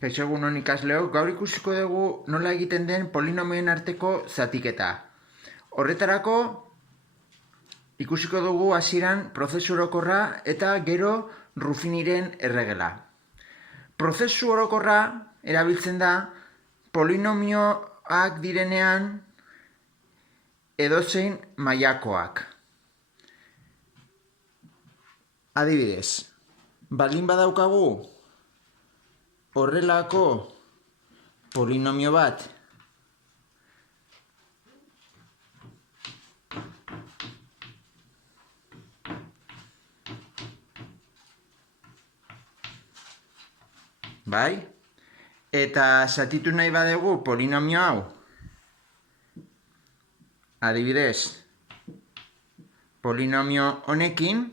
Kaixo egunon ikasleok, gaur ikusiko dugu nola egiten den polinomioen arteko zatiketa. Horretarako ikusiko dugu hasieran prozesu orokorra eta gero Ruffiniren erregela. Prozesu orokorra erabiltzen da polinomioak direnean edozein mailakoak. Adibidez, baldin badaukagu horrelako polinomio bat bai? Eta zatitu nahi badugu polinomio hau, adibidez, polinomio honekin,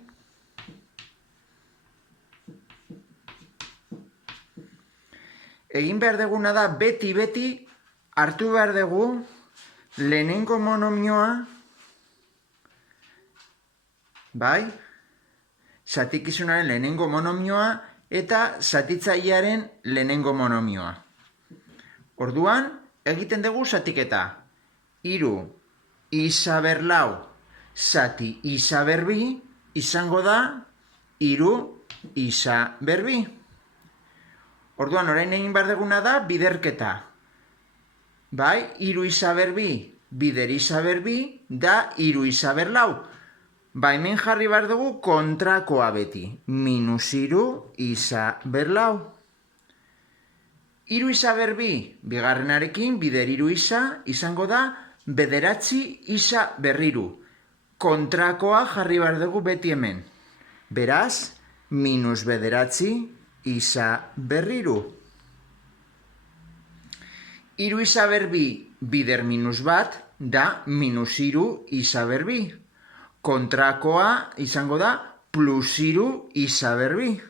egin behar duguna da beti hartu behar dugu lehenengo monomioa, bai? Zatikizunaren lehenengo monomioa eta zatitzailearen lehenengo monomioa. Orduan, egiten dugu zatiketa. 3 isa ber 4 zati isa ber 2 izango da 3 isa ber 2. Orduan, orain egin behar duguna da biderketa. Bai, 3 isa ber 2 bider isa ber 2 da 3 isa ber 4. Ba, hemen jarri behar dugu kontrakoa beti. -3 isa ber 4. 3 isa ber 2 bigarrenarekin bider 3 isa izango da bederatzi isa ber 3. Kontrakoa jarri behar dugu beti hemen. Beraz, minus bederatzi isa ber 3. 3 isa ber 2 bider minus bat da -3 isa ber 2. Kontrakoa izango da +3 isa ber 2.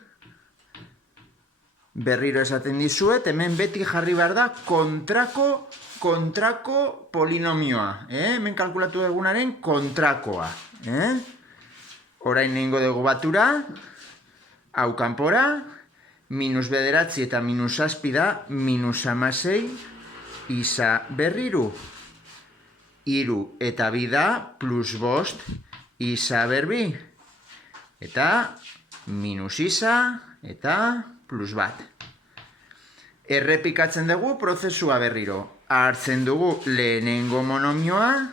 Berriro esaten dizuet, hemen beti jarri behar da kontrako polinomioa. Hemen kalkulatu dugunaren kontrakoa. Orain egingo dugu batura, hau kanpora, minus bederatzi eta minus zazpi da, -16 isa ber 3. 3 eta 2 da, +5 isa ber 2. Eta minus isa eta +1. Errepikatzen dugu prozesua berriro. Hartzen dugu lehenengo monomioa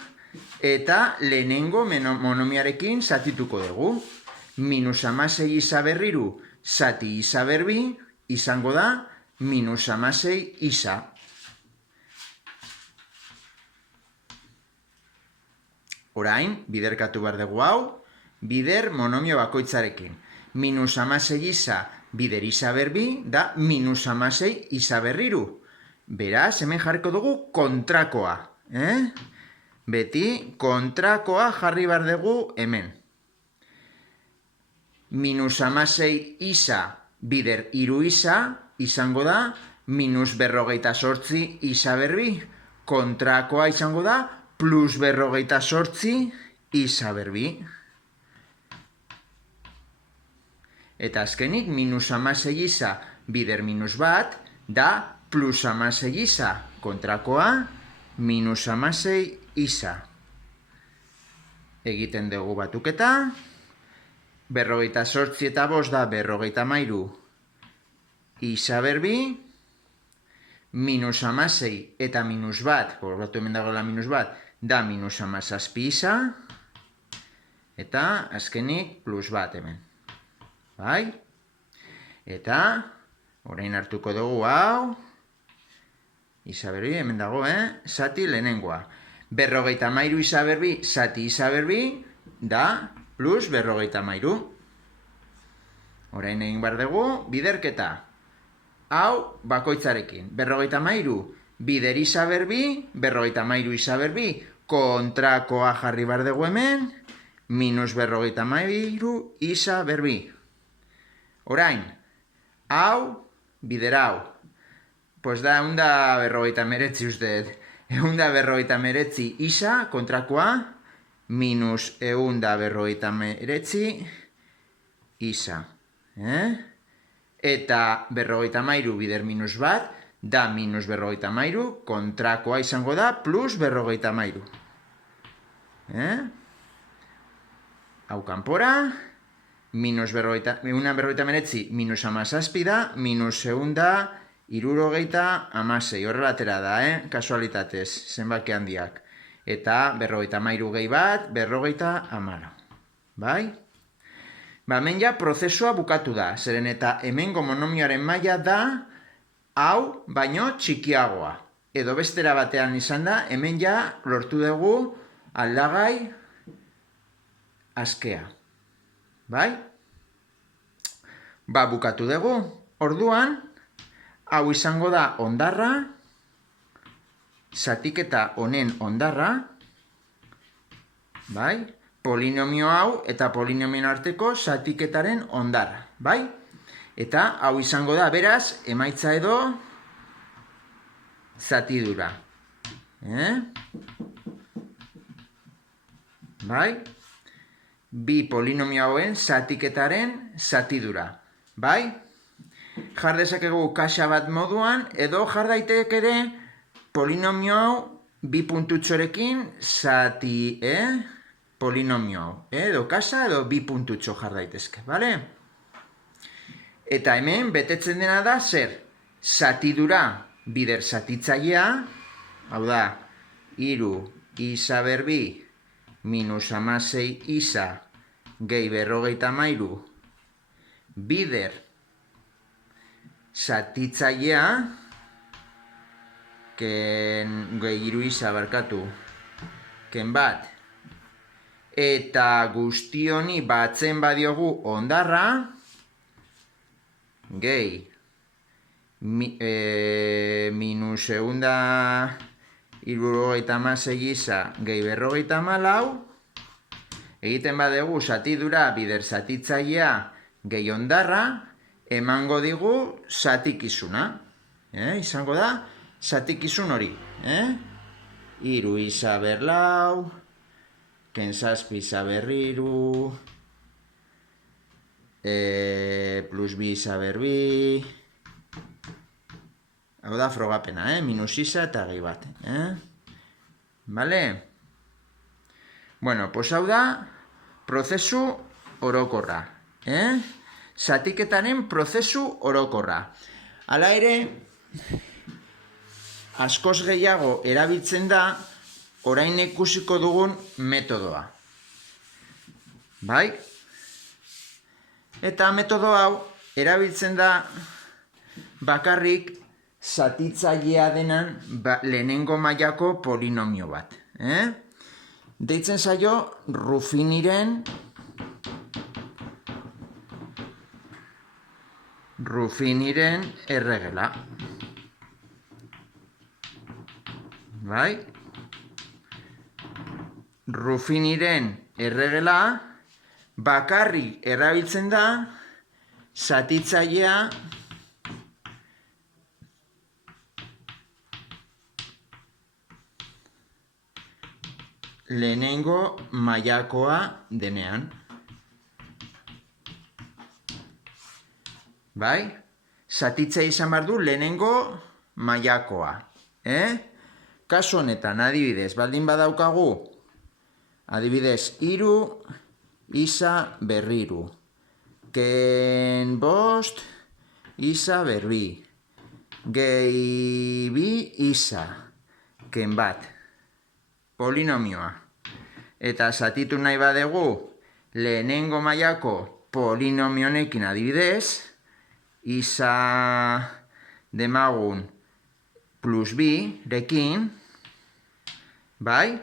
eta lehenengo monomioarekin zatituko dugu. -16 isa ber 3 zati isa ber 2 izango da -16 isa. Orain, biderkatu behar dugu hau, bider monomio bakoitzarekin. -16 isa bider isa ber 2 da -16 isa ber 3. Beraz, hemen jarriko dugu kontrakoa. Beti kontrakoa jarri behar dugu hemen. -16 isa bider 3 isa izango da -48 isa ber 2. Kontrakoa izango da +48 isa ber 2. Eta azkenik, -16 isa bider -1 da +16 isa. Kontrakoa, -16 isa. Egiten dugu batuketa. 48 eta 5 da 53 isa ber 2. -16 eta -1, kobratu hemen dagoela -1, da -17 isa. Eta azkenik +1 hemen. Bai? Eta, orain hartuko dugu hau, isa ber 2, hemen dago, zati lehenengoa. 53 isa ber 2, zati isa ber 2, da +53. Orain egin behar dugu, biderketa. Hau, bakoitzarekin. 53 bider isa ber 2, 53 isa ber 2, kontrakoa jarri behar dugu hemen, -53 isa ber 2. Orain, hau, bider hau. Pues da, 159 uste. 159 isa, kontrakoa, -159 isa. Eta 53 bider minus bat, da minus 53, kontrakoa izango da plus 53. Hau kanpora, minus 59, minus 17 da, minus 2 da, 76, horrela atera da, kasualitatez, zenbaki handiak. Eta 53 gehi bat, 54. Bai? Ba, hemen ja prozesua bukatu da, zeren eta hemengo monomioaren maila da hau baino txikiagoa. Edo bestera batean izan da, hemen ja lortu dugu aldagai askea. Bai? Ba, bukatu dugu. Orduan, hau izango da hondarra, zatiketa honen hondarra, bai? Polinomio hau eta polinomioen arteko zatiketaren hondarra, bai? Eta hau izango da, beraz, emaitza edo zatidura. Bai? Bi polinomio hauen zatiketaren zatidura, bai? Jar dezakegu kaxa bat moduan, edo jar daiteke ere polinomio hau bi puntutxorekin zati, polinomio hau, edo kasa edo bi puntutxo jar daitezke, bale? Eta hemen betetzen dena da zer? Zatidura bider zatitzailea, hau da, 3 isa berbi minus 16 isa gehi 53 bider zatitzailea, gehi 3 isa barkatu, ken bat, eta guzti honi batzen badiogu hondarra, gehi minus 276 isa gehi 54, egiten badegu zatidura bider zatitzailea gehi hondarra, emango digu zatikizuna. Izango da zatikizun hori. 3 isa berlau, ken 7 isa berriru, plus 2 isa berbi, hau da frogapena, minus isa eta gehi bat. Bale? Bueno, pues hau da prozesu orokorra. Zatiketaren prozesu orokorra. Hala ere, askoz gehiago erabiltzen da orain ikusiko dugun metodoa. Bai? Eta metodo hau erabiltzen da bakarrik zatitzailea denan lehenengo mailako polinomio bat. Deitzen zaio Ruffiniren erregela. Bai? Ruffiniren erregela bakarrik erabiltzen da zatitzailea lehenengo mailakoa denean. Bai? Zatitzailea izan behar du lehenengo mailakoa. Kasu honetan, adibidez, baldin badaukagu, adibidez, 3 isa berriru, ken 5 isa berbi, gehi 2 isa, ken bat, polinomioa. Eta zatitu nahi badegu lehenengo mailako polinomionekin adibidez, isa demagun plus 2 rekin, bai?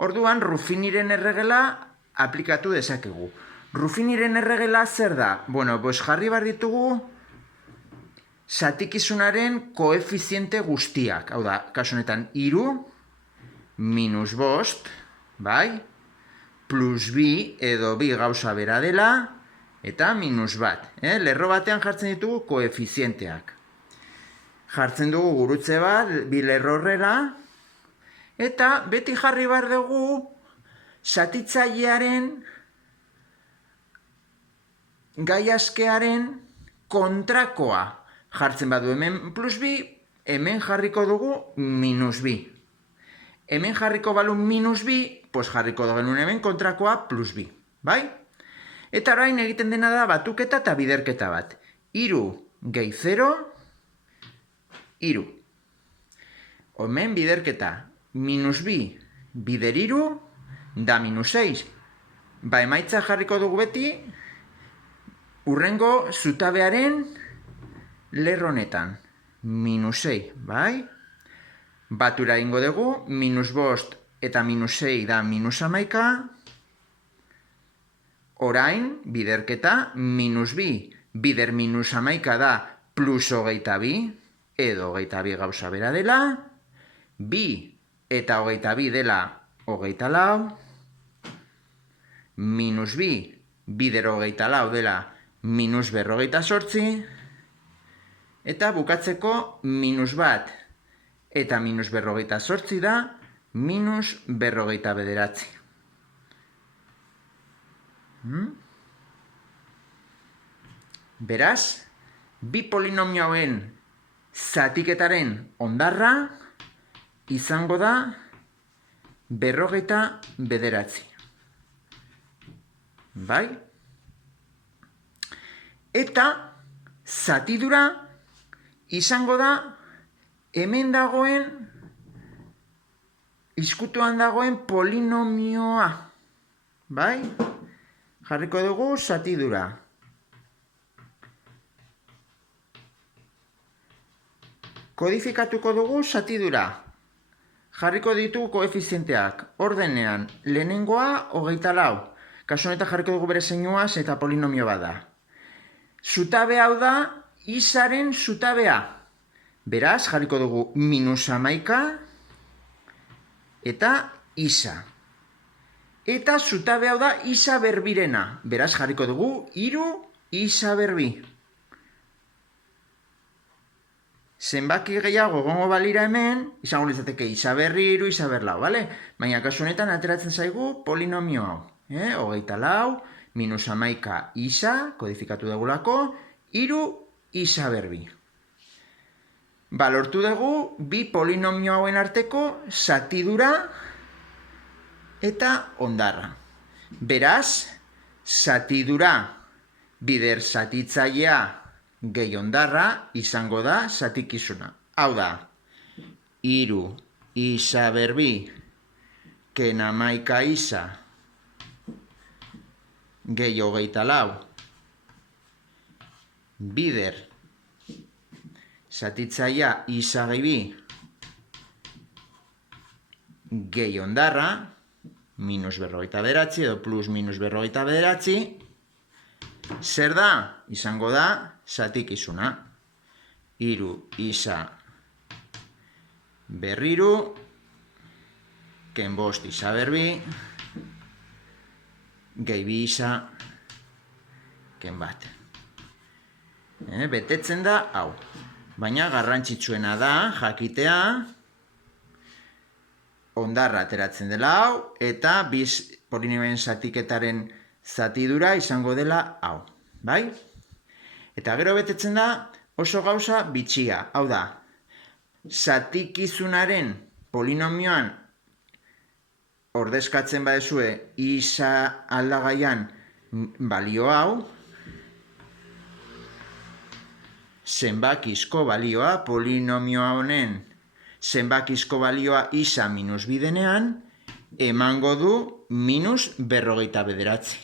Orduan, Ruffiniren erregela aplikatu dezakegu. Ruffiniren erregela zer da? Bueno, pues jarri behar ditugu zatikizunaren koefiziente guztiak. Hau da, kasu honetan, 3 minus 5, bai? Plus 2 edo 2 gauza bera dela, eta minus bat. Lerro batean jartzen ditugu koefizienteak. Jartzen dugu gurutze bat, 2 lerro horrela, eta beti jarri behar dugu zatitzailearen gai askearen kontrakoa jartzen badu hemen plus bi, hemen jarriko dugu minus bi. Hemen jarriko balu minus bi, pues jarriko dugu hemen kontrakoa plus bi, bai? Eta orain egiten dena da batuketa eta biderketa bat. 3 gehi 0, 3. Hemen biderketa, minus bi, bider 3, da minus 6. Ba, emaitza jarriko dugu beti, urrengo zutabearen lerronetan. Minus 6, bai? Batura ingo dugu, minus 5 eta minus 6 da minus 11. Orain, biderketa, minus bi, bider minus 11 da plus 22, edo 22 gauza bera dela, bi eta 22 dela 24, minus bi, bider 24 dela minus 48, eta bukatzeko minus bat eta minus 48 da minus 49. Beraz, bi polinomio hauen zatiketaren ondarra izango da 49. Bai? Eta zatidura izango da hemen dagoen, izkutuan dagoen polinomioa. Bai? Jarriko dugu zatidura. Kodifikatuko dugu zatidura. Jarriko ditugu koefizienteak. Ordenean, lehenengoa 24. Kasu honetan jarriko dugu bere zeinua eta polinomio bada. Zutabe hau da isaren zutabea. Beraz, jarriko dugu minus 11 eta isa. Eta zutabe hau da isa berbirena. Beraz, jarriko dugu 3 isa berbi. Zenbaki gehiago egongo balira hemen, izango litzateke isa berri, 3 isa berlau, bale? Baina kasu honetan ateratzen zaigu polinomio hau. 24 minus 11 isa, kodifikatu dugulako, 3 isa berbi. Ba, lortu dugu bi polinomio hauen arteko zatidura eta ondarra. Beraz, zatidura bider zatitzailea gehi ondarra izango da zatikizuna. Hau da, 3 isa berbi ken 11 isa gehi 24 bider zatitzailea isa gehi bi gehi ondarra minus 49 edo plus minus 49, zer da? Izango da zatikizuna. 3 isa berriru, ken 5 isa berbi, gehi bi isa, ken bat. Betetzen da, hau. Baina garrantzitsuena da, jakitea, ondarra ateratzen dela hau, eta biz polinimioen zatiketaren zatidura izango dela hau. Bai? Eta gero betetzen da oso gauza bitxia. Hau da, zatikizunaren polinomioan ordezkatzen badezue isa aldagaian balio hau, zenbakizko balioa, polinomioa honen zenbakizko balioa isa minus bidenean, emango du minus 49.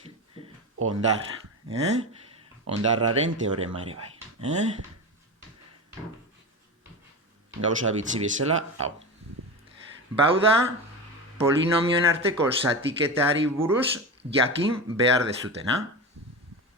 Ondarra. Ondarraren teorema ere bai. Gauza bitxi bezala, hau. Bau da, polinomioen arteko zatiketari buruz jakin behar dezutena.